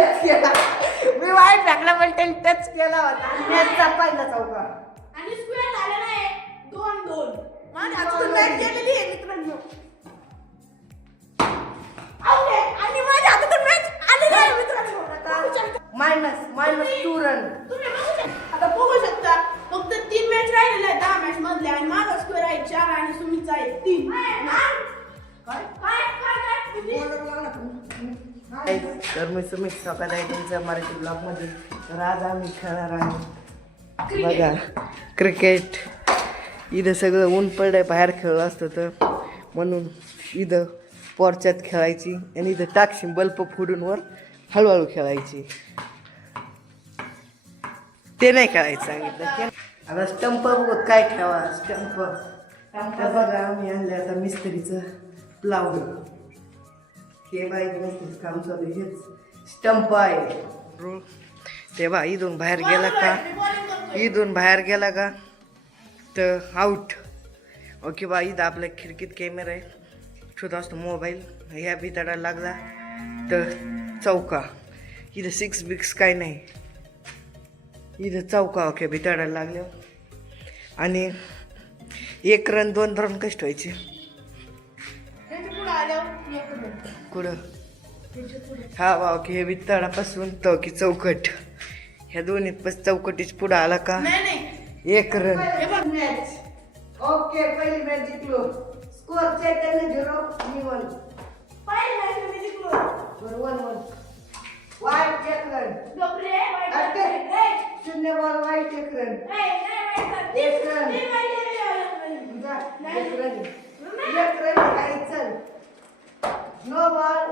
मी वाईट टाकला पण त्याने टच केला होता आणि मॅचचा पहिला चौका आणि स्क्वेअर झालेला आहे 2-2. माझ्या हातून मॅच गेलेली आहे मित्रांनो. आणि माझ्या हातून मॅच आलेली आहे मित्रांनो. Minus 2 run. तुम्ही बघू शकता, आता बघू शकता फक्त 3 मॅच राहिलेल्या आहेत 10 मॅच मधल्या आणि माझा स्कोअर आहे 4 आणि सुमितचा आहे 3. काय काय तर मी सुमित स्वागत आहे तुमच्या मराठी ब्लॉग मध्ये. तर आज आम्ही खेळणार आहे बघा क्रिकेट. इथं सगळं ऊन पडलंय, बाहेर खेळलं असतं तर म्हणून इथं पोर्च्यात खेळायची आणि इथं टाकशी बल्ब फोडून वर हळूहळू खेळायची. ते नाही खेळायचं सांगितलं. आता स्टंप बघत काय ठेवा. स्टंप बघा आम्ही आणले आता मिस्त्रीचं प्लाव. हे बाई मिस्त्रीचं काम चालू आहे. हेच स्टंप आहे. ते बा इथून बाहेर गेला का, इथून बाहेर गेला का तर आउट. ओके बा इथं आपल्या खिडकीत कॅमेरा आहे, छोटा असतो मोबाईल. ह्या बिताडा लागला तर चौका. इथं 6 बिक्स काय नाही, इथं चौका. ओके बिताडायला लागल्या आणि 1 रन 2 रन कष्ट व्हायचे. कुठं हा वा. ओके हे बिताडापासून तो की चौकट, ह्या दोन्ही चौकटीच पुढं आला का 1 रन. ओके पहिली मॅच जिंकलो. स्कोर चैतन्य 0 मी 1. पहिली मॅच मी जिंकलो. बरोबर 1-1. वाईट 1 रन. डोबरे वाईट. 0 ball wide 1 run. 1 run. 1 run. 1 run आहे. चल नो बॉल.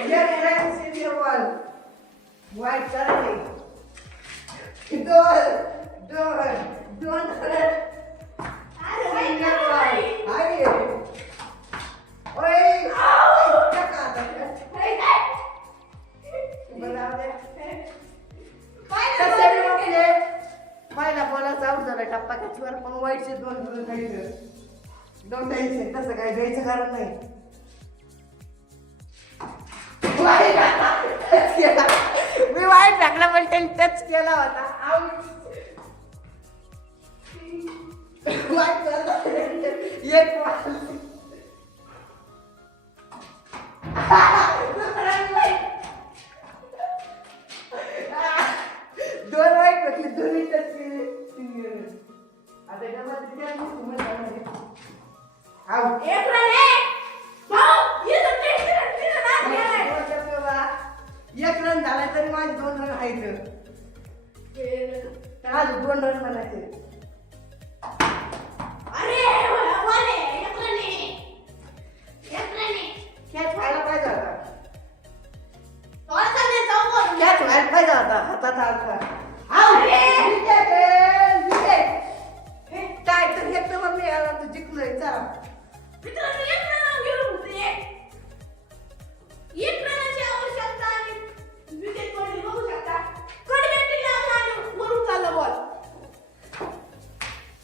1 run 0 ball. वाईट चालले 2 रन. पहिला बॉलाचा आउट झाला टप्पा त्याच्यावर, पण वाईटचे 2 रन खायचं. डोंट टेन्शन, तसं काय द्यायचं कारण नाही. मी वाईट टाकला पण त्याने टच केला होता. आउट. एक दोन वाईट होती, दोन्ही टच केले. आता डबल आउट. 1 रन आहे भाऊ. ये तर एक रन झाला तरी माझे 2 रन आहेत. तर आज 2 रन म्हणायचे. अरे वाले 1 रन आहे. 1 रन आहे. कॅच व्हायला पाहिजे होता. थोडासा दे चौकोन. कॅच व्हायला पाहिजे होता. हातात आलता. काय तर एकदम मी आला तर जिंकलोय. चला मित्रांनो 1 रन गेलो होते. 1 रनाची आवश्यकता आणि विकेट पडली बघू शकता. कडी बॅटिंग लागला आणि वरून चालला बॉल.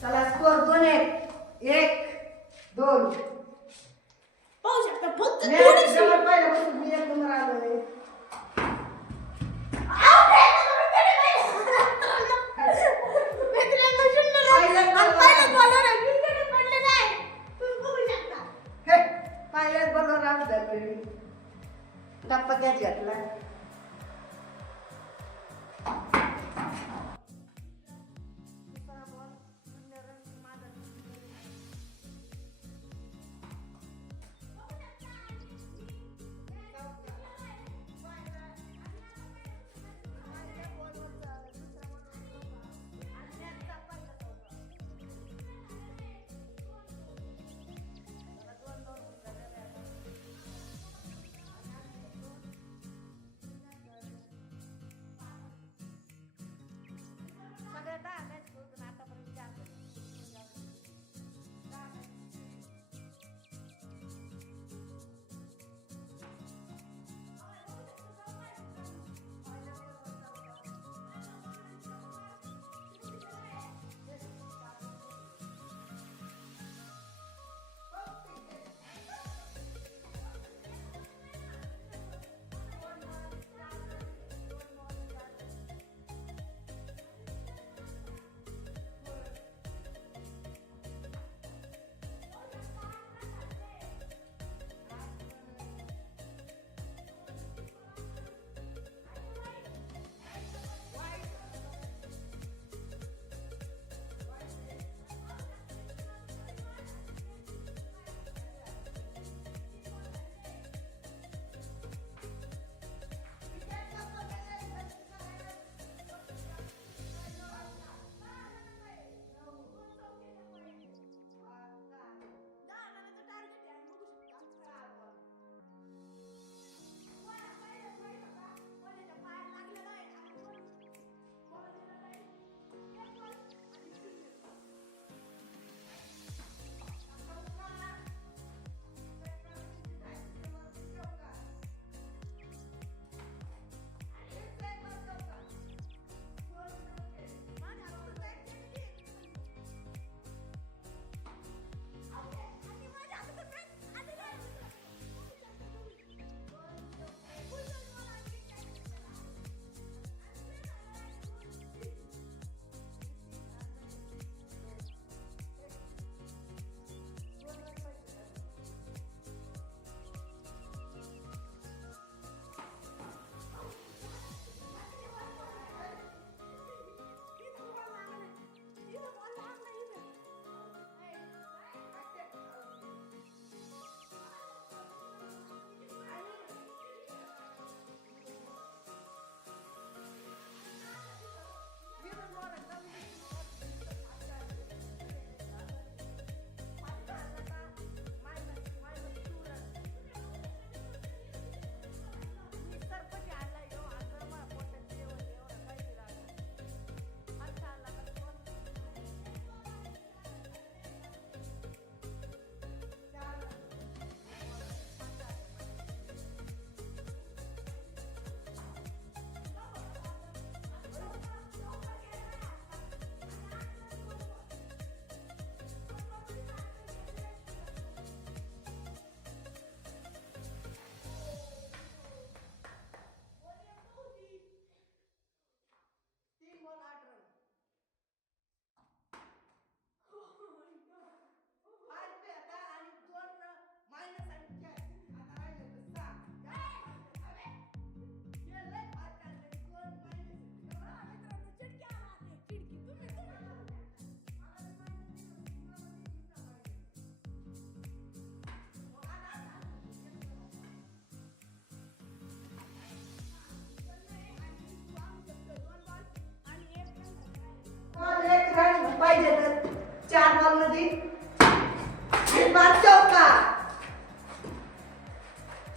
चला स्कोर 2-1. 1-2. पाहू शकता फक्त मॅच थोडीशी जवळ पहिल्यापासून मी 1 नंबर आलोय. आउट आहे. मित्रांनो 0 रन. आणि पहिला बॉलर आहे. विकेट पडले नाही. तुम्ही बघू शकता. हे पहिल्याच बॉलवर आउट झालोय. टप्पा कॅच घातला.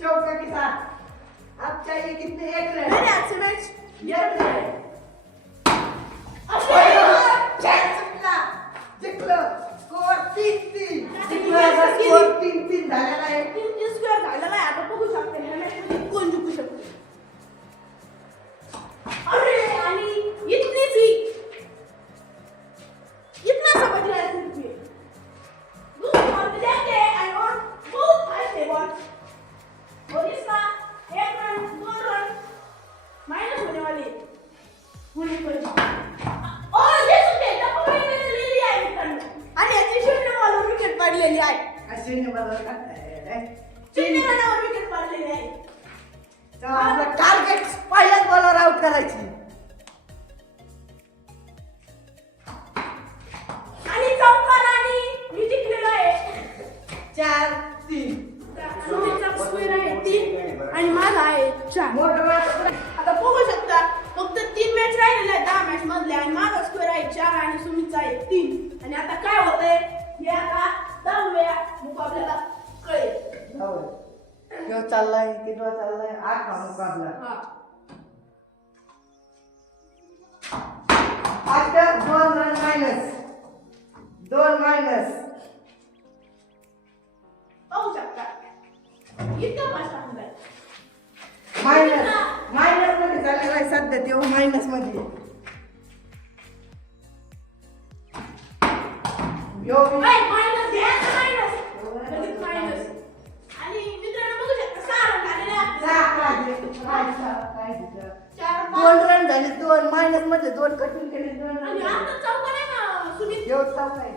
चौका के साथ अब चाहिए कितने एक रन मेरे हाथ से मैच एक रन जिंकलं स्कोर 3-3 जिंकलं स्कोर 3-3 झालेला आहे 3 स्क्वेअर झालेला आहे आता बघू शकते ह्या मॅचमध्ये कोण जिंकू शकते अरे आणि इतनीच ही इतना सा बच रहा है सिर्फ ये दूसरी बॉल पे जाते हैं एंड और बहुत फास्ट है बॉल और इसका 1 रन 2 रन माइनस होने वाले होने पर और देख सकते हैं डब्बा मैंने ले लिया है विकेट आणि याची शून्य बॉलवर विकेट पडलेली आहे अश्विनी मला काय शून्य रनावर विकेट पडलेली आहे तर आपलं टार्गेट पहिल्याच बॉलवर आउट करायची आणि चौकार आणि मी जिंकलेलो आहे 4-3 सुमितचा स्क्वेअर आहे 3 आणि माझा आहे 4 मोठं आता बघू शकता फक्त 3 मॅच राहिलेले आहेत 10 मॅच मधले आणि माझा स्क्वेअर आहे 4 आणि सुमितचा आहे 3 आणि आता काय होतंय हे आता 10व्या मुकाबल्याला कळेल किंवा चाललाय किंवा चाललाय 8 मुकाबला हा आता 2 रन मायनस 2 मायनस बघू शकता इतकं फास्ट आहे मायनस मायनस मध्ये चाललेला आहे सध्या तेव्हा मायनस मध्ये मायनस मायनस मायनस आणि मित्रांनो बघू शकता 6 रन झालेले आहेत आपले. 4 2 रन झाले 2 मायनस मध्ये 2 कठीण केले 2 आणि रन आता चौकार आहे ना सुमित तेव्हा चाललाय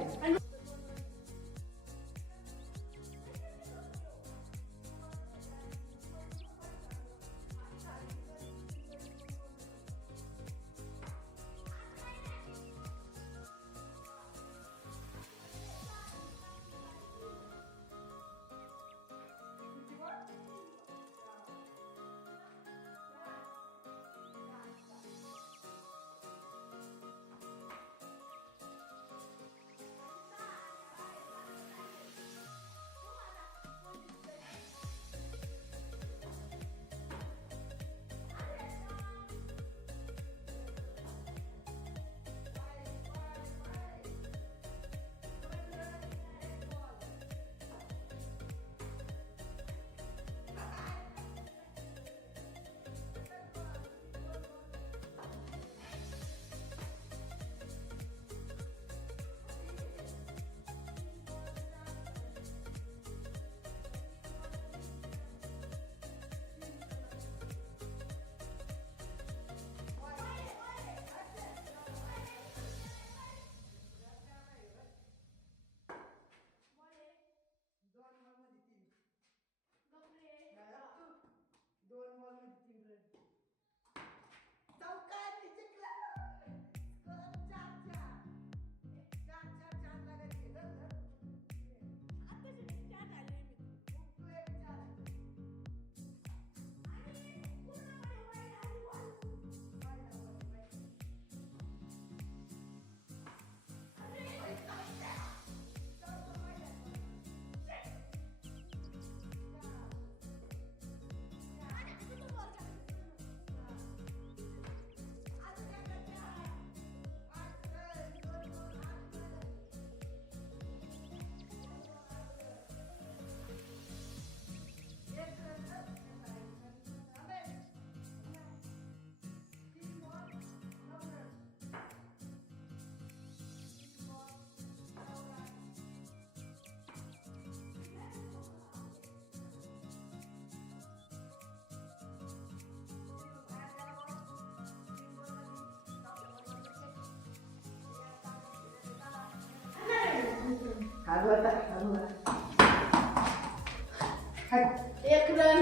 एक रन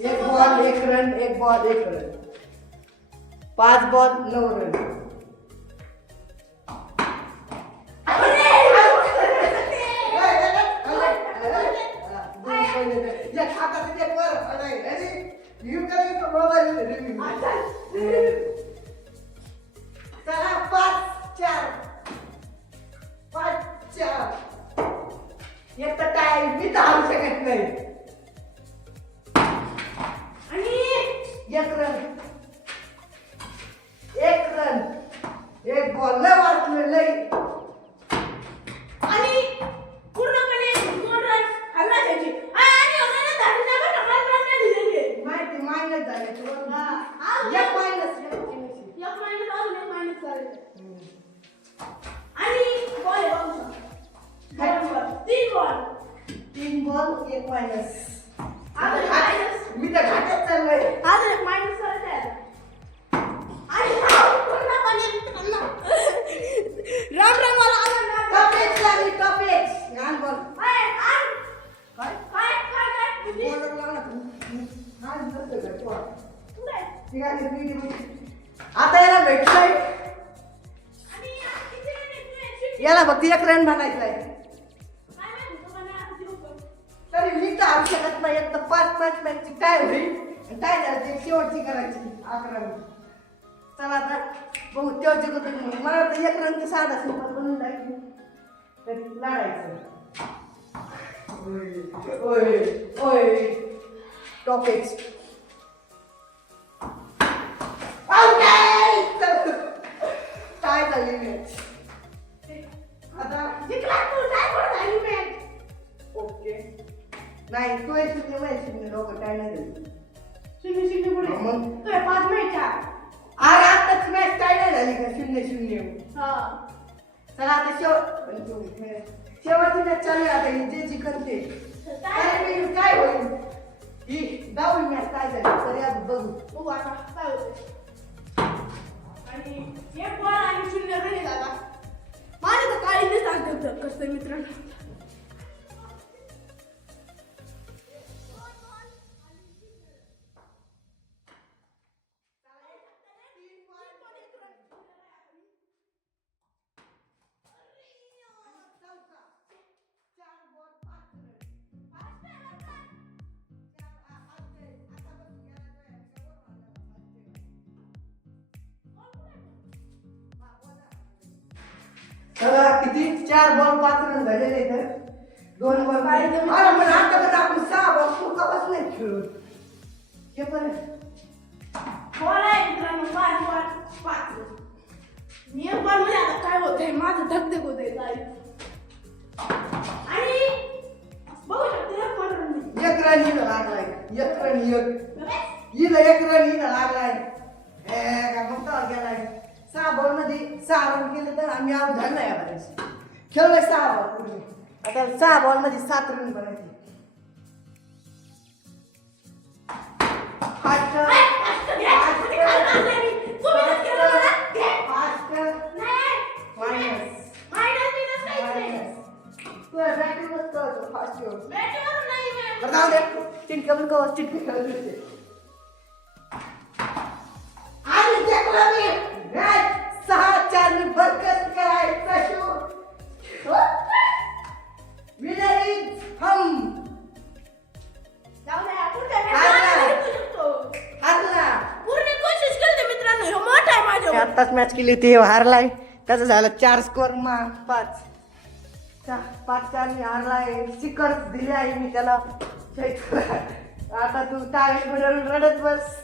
एक बॉल एक रन एक बॉल एक रन 5 बॉल 9 रन चला 5-4 5-4 एक तर टाइम मी तर हारू शकत नाही एक रन एक बॉल लय वाचलं लय आणि पूर्णपणे 2 रन हल्ला त्याची आणि अजून धाडी नाही बरं मला रन नाही दिलेली माहिती मायनस झाले तुला आज एक मायनस एक मायनस अजून एक मायनस झाले आणि बॉल आहे बघू 3 बॉल 1 मायनस अजून एक मायनस मी तर घाटात चाललोय अजून एक मायनस झाले आणि पूर्णपणे राम राम मला आनंद टॉपिक्स लागली टॉपिक्स घाल बॉल काय काय काय काय काय तुझी बॉलर लागला हा नसतं काय पोरा. पुढे ठीक आहे मी आता याला भेटलाय आणि किती याला फक्त 1 रन बनायचंय काय माहिती तुम्हाला दिवस तरी मी तर आणू शकत नाही एक तर 5 मॅचची काय होईल आणि काय झालं ते शेवटची करायची 11 चला आता बघू तेव्हा जिंकतो मी मला तर 1 रन तर साधा सिंपल बनवून टाकली तरी लढायचं ओय टॉपिक्स काय झाली मॅच आता जिंकला तू काय कोण झाली मॅच ओके नाही तो एक शून्य माहिती शून्य लोक काय नाही झाली 0-0 पुढे मग? काय 5 मॅच अरे आताच मॅच काय नाही झाली का 0-0 हा चला आता शेवटची मॅच चालू आहे आता ही जे जिंकन ते काय होईल ही 10वी मॅच काय झाली तरी आता बघू बघू आता काय होतं आणि 1 बॉल आणि 0 रन झाला माझं तर काही नाही सांगत कसं मित्रांनो चला किती 4 बॉल 5 रन झालेले तर 2 बॉल काय ते मी- अरे पण आता पण आपण 6 बॉल सुकाच नाही खेळू हे पण बॉल आहे मित्रांनो 5 बॉल 5 मी 1 बॉल मध्ये आता काय होतंय माझं धगधग होतंय काय आणि बघू शकते 1 बॉल रन नाही 1 रन हिला लागलाय 1 रन बघा. हिला 1 रन हिला लागलाय का मग गेलाय 6 बॉल मध्ये 6 रन केले तर आम्ही आउट झालो नाही यावेळेस खेळलोय 6 बॉल पूर्ण आता 6 बॉल मध्ये 7 रन बनायचे फास्ट आत्ताच मॅच केली होती हारलाय त्याचं झालं 4 स्कोर 5-4 मी हारलाय सिकर दिली आहे मी त्याला आता तू टाळी बनवून रडत बस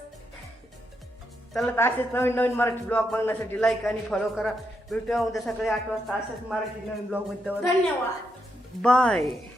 चला तर असेच नवीन मराठी ब्लॉग बघण्यासाठी लाईक आणि फॉलो करा भेटूया उद्या सकाळी 8 वाजता असेच मराठी नवीन ब्लॉग मध्ये धन्यवाद बाय